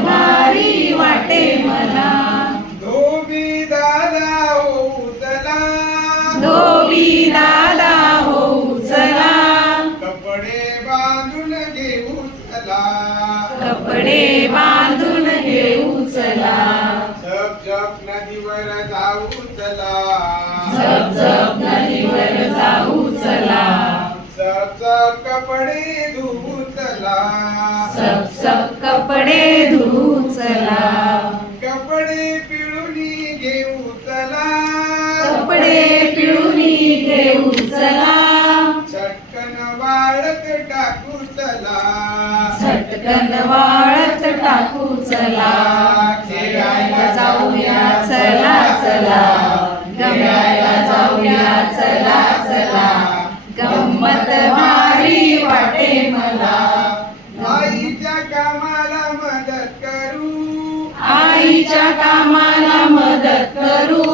भारी वाटे मला. धोबी दादा होऊ चला, धोबी दादा होऊ चला. कपडे बांधून घेऊ चला, कपडे बांधून घेऊ चला. झप झप नदीवर जाऊ चला, झप झप नदीवर जाऊ चला. झप झप कपडे धुवू चला, सब सब कपडे धुवू चला. कपडे पिळूनी घेऊ चला, कपडे पिळूनी घेऊ चला. चटकन वाळत टाकू चला, झटकन वाळत टाकू चला. खेळायला जाऊया चला चला. गमयाला जाऊया चला चला. गंमत भारी वाटे मला. आईच्या कामाला मदत करू, आईच्या कामाला मदत करू.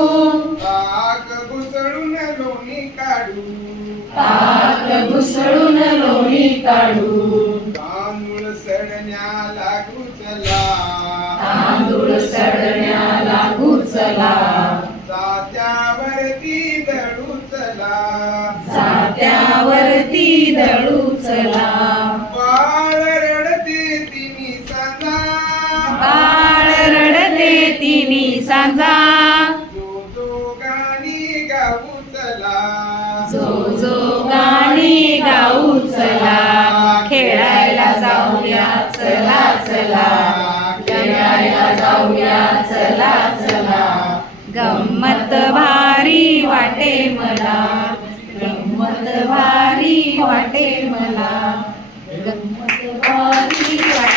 ताक घुसळून लोणी काढू, ताक घुसळून लोणी काढू. तांदूळ सडण्या लागू चला, तांदूळ सडण्या लागू चला. जात्यावरती दळू चला, जात्यावरती दळू चला. बाळ रडते तिन्ही सांजा, बाळ रडते तिन्ही सांजा. जो जो गाणी गाऊ चला, जो जो गाणी गाऊ चला. खेळायला जाऊया चला चला. खेळायला जाऊया चला चला. गंमत भारी वाटे मला. गंमत भारी वाटे मला. गंमत भारी वाटे